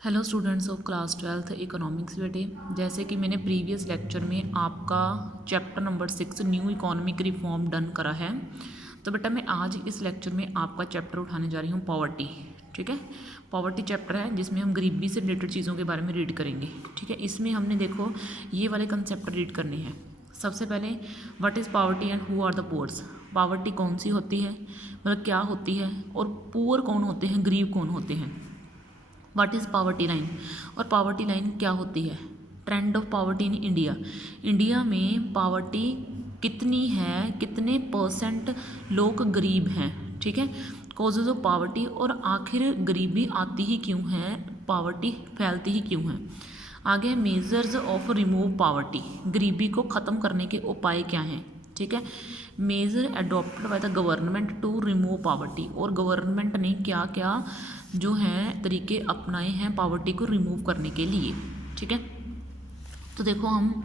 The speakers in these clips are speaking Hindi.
Hello students of class 12th economics. बेटे जैसे कि मैंने प्रीवियस लेक्चर में आपका chapter number 6 new economic reform done करा है, तो बेटा मैं आज इस लेक्चर में आपका चैप्टर उठाने जा रही हूँ पॉवर्टी। ठीक है, पॉवर्टी चैप्टर है जिसमें हम गरीबी से रिलेटेड चीज़ों के बारे में रीड करेंगे। ठीक है, इसमें हमने देखो ये वाले कंसेप्ट रीड करने हैं। सबसे पहले what is poverty and who are the poors. Poverty कौन सी होती है, मतलब क्या होती है, और पुअर कौन होते हैं, गरीब कौन होते हैं। व्हाट इज़ पावर्टी लाइन, और पावर्टी लाइन क्या होती है। Trend of poverty in India, India में पावर्टी कितनी है, कितने परसेंट लोग गरीब हैं। ठीक है, कॉजेज ऑफ पावर्टी, और आखिर गरीबी आती ही क्यों है, पावर्टी फैलती ही क्यों है। आगे मेजर्स ऑफ रिमूव पावर्टी, गरीबी को ख़त्म करने के उपाय क्या हैं। ठीक है, measure adopted by the government to remove poverty, और गवर्नमेंट ने क्या क्या जो हैं तरीके अपनाए हैं पावर्टी को रिमूव करने के लिए। ठीक है, तो देखो हम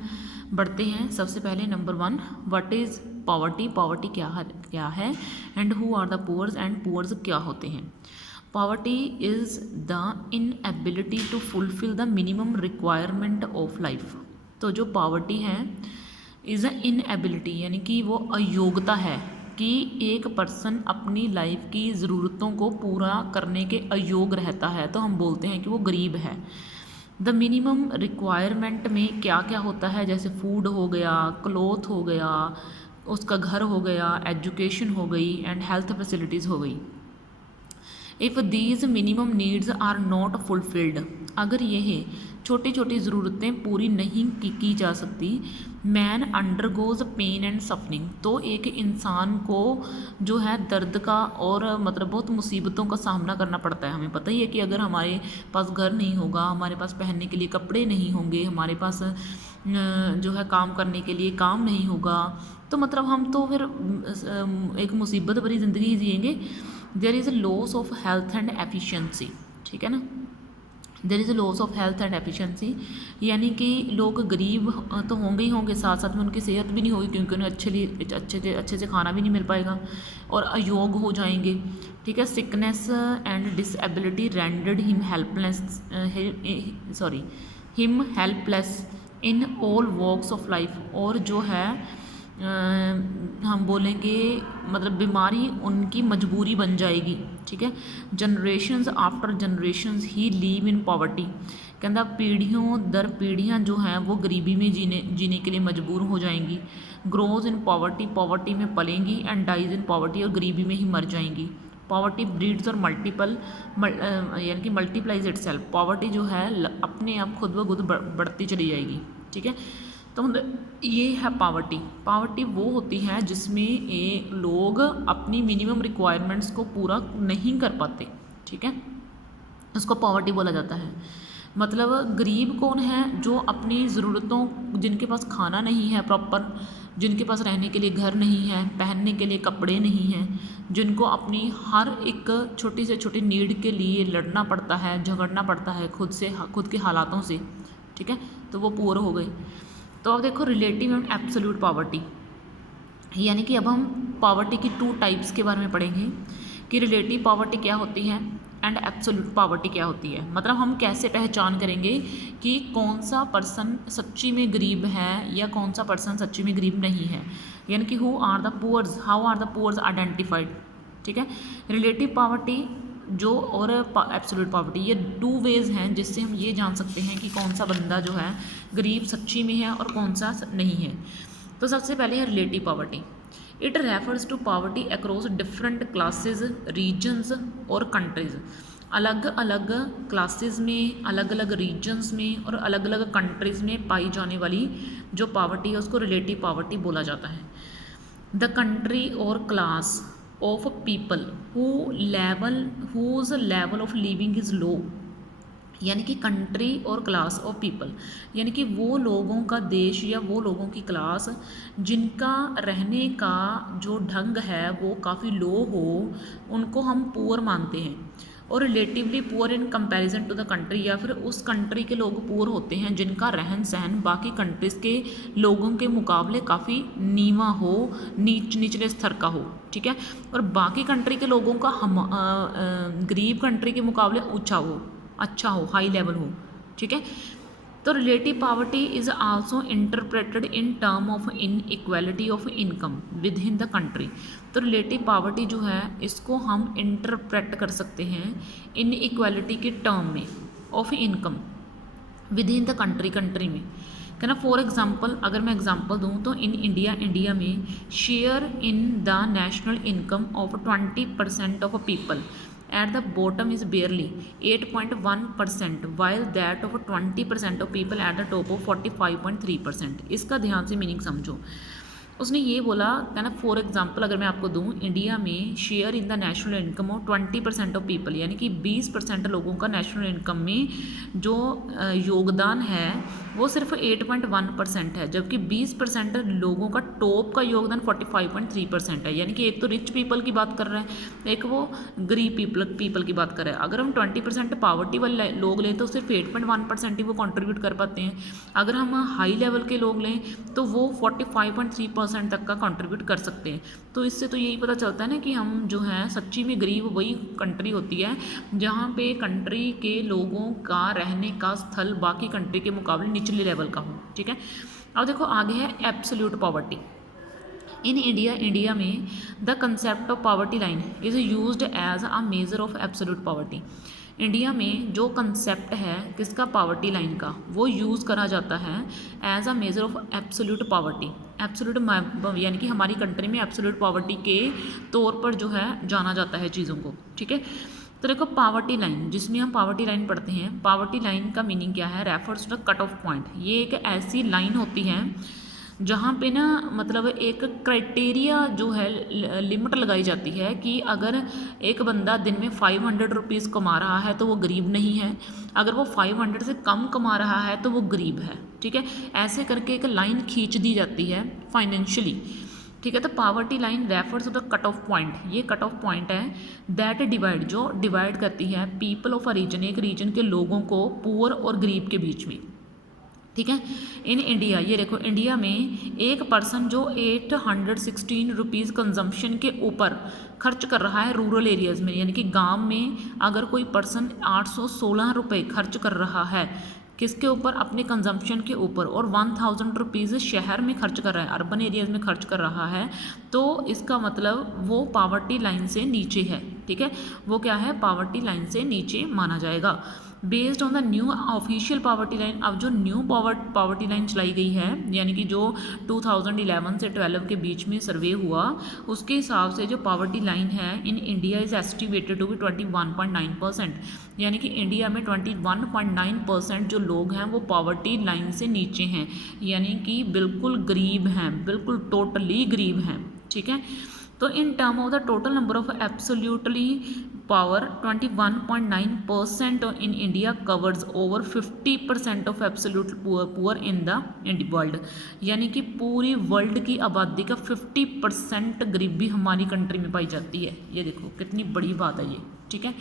बढ़ते हैं। सबसे पहले number 1, what is poverty, poverty क्या है, and who are the poors, and poors क्या होते हैं। Poverty is the inability to fulfil the minimum requirement of life. तो जो पावर्टी है इज़ अ इनएबिलिटी, यानी कि वो अयोग्यता है कि एक पर्सन अपनी लाइफ की ज़रूरतों को पूरा करने के अयोग्य रहता है, तो हम बोलते हैं कि वो गरीब है। द मिनिमम रिक्वायरमेंट में क्या क्या होता है, जैसे फूड हो गया, क्लोथ हो गया, उसका घर हो गया, एजुकेशन हो गई, एंड हेल्थ फैसिलिटीज़ हो गई। If these minimum needs are not fulfilled, अगर यह छोटी छोटी ज़रूरतें पूरी नहीं की जा सकती, man undergoes pain and suffering, तो एक इंसान को जो है दर्द का और मतलब बहुत मुसीबतों का सामना करना पड़ता है। हमें पता ही है कि अगर हमारे पास घर नहीं होगा, हमारे पास पहनने के लिए कपड़े नहीं होंगे, हमारे पास जो है काम करने के लिए काम नहीं होगा, तो मतलब हम तो फिर एक मुसीबत भरी ज़िंदगी ही जिएंगे। There is a loss of health and efficiency. ठीक है ना, there is a loss of health and efficiency, यानी कि लोग गरीब तो होंगे ही होंगे, साथ साथ में उनकी सेहत भी नहीं होगी, क्योंकि उन्हें अच्छे से खाना भी नहीं मिल पाएगा और अयोग हो जाएंगे। ठीक है, sickness and disability rendered him helpless in all walks of life, और जो है हम बोलेंगे मतलब बीमारी उनकी मजबूरी बन जाएगी। ठीक है, generations after generations he leave in poverty, कहता पीढ़ियों दर पीढ़ियाँ जो हैं वो गरीबी में जीने के लिए मजबूर हो जाएंगी। ग्रोज इन पॉवर्टी, पॉवर्टी में पलेंगी, एंड डाइज इन पॉवर्टी, और गरीबी में ही मर जाएंगी। पॉवर्टी ब्रीड्स और यानी कि मल्टीप्लाइज इट सेल्फ, पॉवर्टी जो है अपने आप खुद ब खुद बढ़ती चली जाएगी। ठीक है, तो ये है पावर्टी। पावर्टी वो होती है जिसमें ये लोग अपनी मिनिमम रिक्वायरमेंट्स को पूरा नहीं कर पाते। ठीक है, उसको पावर्टी बोला जाता है। मतलब गरीब कौन है, जो अपनी ज़रूरतों, जिनके पास खाना नहीं है प्रॉपर, जिनके पास रहने के लिए घर नहीं है, पहनने के लिए कपड़े नहीं हैं, जिनको अपनी हर एक छोटी से छोटी नीड के लिए लड़ना पड़ता है, झगड़ना पड़ता है खुद के हालातों से। ठीक है, तो वो पुअर हो गए। तो अब देखो रिलेटिव एंड एब्सोल्यूट पावर्टी, यानी कि अब हम पावर्टी की 2 टाइप्स के बारे में पढ़ेंगे कि रिलेटिव पावर्टी क्या होती है एंड एब्सोल्यूट पावर्टी क्या होती है। मतलब हम कैसे पहचान करेंगे कि कौन सा पर्सन सच्ची में गरीब है या कौन सा पर्सन सच्ची में गरीब नहीं है, यानी कि who are the poors, how are the poors identified. ठीक है, रिलेटिव पावर्टी जो और एब्सोल्यूट पावर्टी, ये 2 वेज हैं जिससे हम ये जान सकते हैं कि कौन सा बंदा जो है गरीब सच्ची में है और कौन सा नहीं है। तो सबसे पहले है relative poverty. It refers to poverty across different classes, regions और कंट्रीज़, अलग अलग क्लासेस में, अलग अलग रीजन्स में और अलग अलग कंट्रीज़ में पाई जाने वाली जो पावर्टी है उसको रिलेटिव पावर्टी बोला जाता है। द कंट्री और class of people whose level of living is low, यानी कि कंट्री और क्लास ऑफ पीपल, यानी कि वो लोगों का देश या वो लोगों की क्लास जिनका रहने का जो ढंग है वो काफ़ी लो हो, उनको हम पुअर मानते हैं। और relatively poor in comparison to the country, या फिर उस कंट्री के लोग पुअर होते हैं जिनका रहन सहन बाकी कंट्रीज़ के लोगों के मुकाबले काफ़ी नीवा हो, निचले स्तर का हो। ठीक है, और बाकी कंट्री के लोगों का हम गरीब कंट्री के मुकाबले ऊंचा हो। अच्छा हो, हाई लेवल हो, ठीक है। तो relative poverty is also interpreted in term of inequality of income with in the country. तो रिलेटिव पावर्टी जो है इसको हम इंटरप्रेट कर सकते हैं इनइक्वालिटी के टर्म में of income with in the country में, है ना। फॉर एग्जांपल अगर मैं एग्जांपल दूं तो इन इंडिया में share in the national income of 20% of people at the bottom is बेयरली 8.1%, while that of 20% of people at the top of 45.3%। इसका ध्यान से मीनिंग समझो। उसने ये बोला है ना, फॉर एग्जांपल अगर मैं आपको दूं, इंडिया में share in the national income of 20% of people, यानी कि 20% लोगों का नेशनल इनकम में जो योगदान है वो सिर्फ 8.1% है, जबकि 20% लोगों का टॉप का योगदान 45.3% है। यानी कि एक तो रिच पीपल की बात कर रहे हैं, एक वो गरीब पीपल की बात कर रहे हैं। अगर हम 20% पावर्टी वाले लोग लें तो सिर्फ 8.1% ही वो कंट्रीब्यूट कर पाते हैं। अगर हम हाई लेवल के लोग लें तो वो 45.3% तक का कंट्रीब्यूट कर सकते हैं। तो इससे तो यही पता चलता है ना कि हम जो हैं सच्ची में गरीब वही कंट्री होती है जहाँ पे कंट्री के लोगों का रहने का स्थल बाकी कंट्री के मुकाबले निचले लेवल का हो, ठीक है। अब देखो आगे है एब्सोल्यूट पॉवर्टी। इन इंडिया में the concept of poverty line is used as a measure of absolute poverty. India में जो कंसेप्ट है किसका, पॉवर्टी लाइन का, वो यूज़ करा जाता है as a measure of absolute poverty. Absolute यानी कि हमारी कंट्री में एब्सोल्यूट पॉवर्टी के तौर पर जो है जाना जाता है चीज़ों को, ठीक है। तो देखो पावर्टी लाइन, जिसमें हम पावर्टी लाइन पढ़ते हैं, पावर्टी लाइन का मीनिंग क्या है, refers to the cut off point. ये एक ऐसी लाइन होती है जहाँ पे ना मतलब एक क्राइटेरिया जो है लिमिट लगाई जाती है कि अगर एक बंदा दिन में 500 रुपीज़ कमा रहा है तो वो गरीब नहीं है, अगर वो 500 से कम कमा रहा है तो वो गरीब है, ठीक है। ऐसे करके एक लाइन खींच दी जाती है फाइनेंशियली, ठीक है। तो poverty line refers to the cut off point, ये कट ऑफ पॉइंट है दैट डिवाइड, जो डिवाइड करती है पीपल ऑफ अ रीजन, एक रीजन के लोगों को पुअर और गरीब के बीच में, ठीक है। इन इंडिया, ये देखो इंडिया में एक पर्सन जो 816 रुपीज़ कंजम्पशन के ऊपर खर्च कर रहा है रूरल एरियाज़ में, यानी कि गांव में अगर कोई पर्सन 816 रुपये खर्च कर रहा है किसके ऊपर, अपने कंजम्पशन के ऊपर, और 1000 रुपीज़ शहर में खर्च कर रहा है, अर्बन एरियाज़ में खर्च कर रहा है, तो इसका मतलब वो पावर्टी लाइन से नीचे है, ठीक है। वो क्या है, पावर्टी लाइन से नीचे माना जाएगा। Based on the new official poverty line, अब जो न्यू पावर्टी लाइन चलाई गई है, यानी कि जो 2011 से 12 के बीच में सर्वे हुआ, उसके हिसाब से जो पावर्टी लाइन है in India is estimated to be 21.9%, यानी कि इंडिया में 21.9% जो लोग हैं वो पावर्टी लाइन से नीचे हैं, यानी कि बिल्कुल गरीब हैं, बिल्कुल टोटली गरीब हैं, ठीक है। तो in term of the total number of absolutely power 21.9% in India covers over 50% of absolute poor in the world, यानी कि पूरी वर्ल्ड की आबादी का 50% गरीबी हमारी कंट्री में पाई जाती है। ये देखो कितनी बड़ी बात है ये, ठीक है।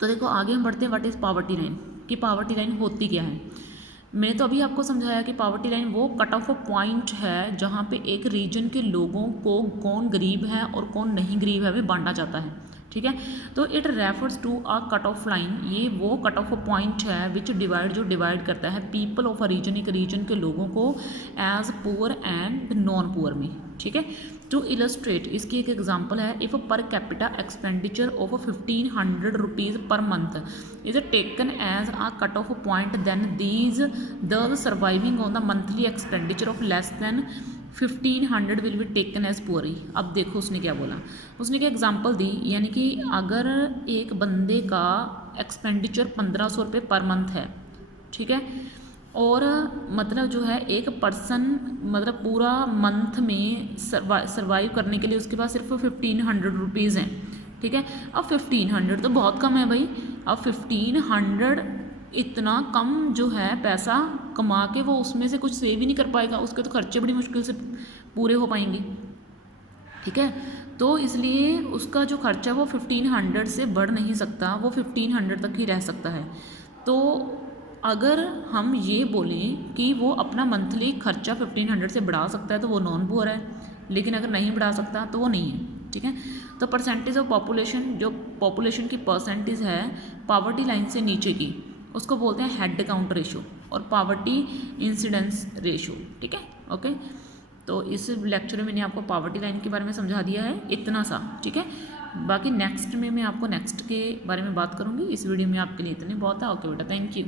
तो देखो आगे हम बढ़ते हैं, व्हाट इज़ पावर्टी लाइन, कि पावर्टी लाइन होती क्या है। मैंने तो अभी आपको समझाया कि पावर्टी लाइन वो कट ऑफ पॉइंट है जहाँ पे एक रीजन के लोगों को कौन गरीब है और कौन नहीं गरीब है वे बांटा जाता है, ठीक है। तो it refers to a cut off line, ये वो कट ऑफ पॉइंट है विच डिवाइड, जो डिवाइड करता है पीपल ऑफ अ रीजन, एक रीजन के लोगों को as poor and non poor में, ठीक है। टू इलस्ट्रेट, इसकी एक एग्जांपल है, if per capita expenditure of 1500 rupees per month is taken as a cut off point, then these the surviving on the monthly expenditure of less than 1500 will be taken as poor. अब देखो उसने क्या बोला, उसने क्या एग्जांपल दी, यानी कि अगर एक बंदे का एक्सपेंडिचर 1500 रुपये पर मंथ है, ठीक है, और मतलब जो है एक पर्सन मतलब पूरा मंथ में सर्वाइव करने के लिए उसके पास सिर्फ 1500 रुपीज़ हैं, ठीक है। अब 1500 तो बहुत कम है भाई, अब 1500 इतना कम जो है पैसा कमा के वो उसमें से कुछ सेव ही नहीं कर पाएगा, उसके तो खर्चे बड़ी मुश्किल से पूरे हो पाएंगे, ठीक है। तो इसलिए उसका जो खर्चा वो 1500 से बढ़ नहीं सकता, वो 1500 तक ही रह सकता है। तो अगर हम ये बोलें कि वो अपना मंथली खर्चा 1500 से बढ़ा सकता है तो वो नॉन पुअर है, लेकिन अगर नहीं बढ़ा सकता तो वो नहीं है, ठीक है। तो परसेंटेज ऑफ पॉपुलेशन, जो पॉपुलेशन की परसेंटेज है पावर्टी लाइन से नीचे की, उसको बोलते हैं हेड काउंट रेशो और पावर्टी इंसिडेंस रेशो, ठीक है। ओके, तो इस लेक्चर में मैंने आपको पावर्टी लाइन के बारे में समझा दिया है इतना सा, ठीक है। बाकी नेक्स्ट में मैं आपको नेक्स्ट के बारे में बात करूँगी। इस वीडियो में आपके लिए इतने बहुत है। ओके बेटा, थैंक यू।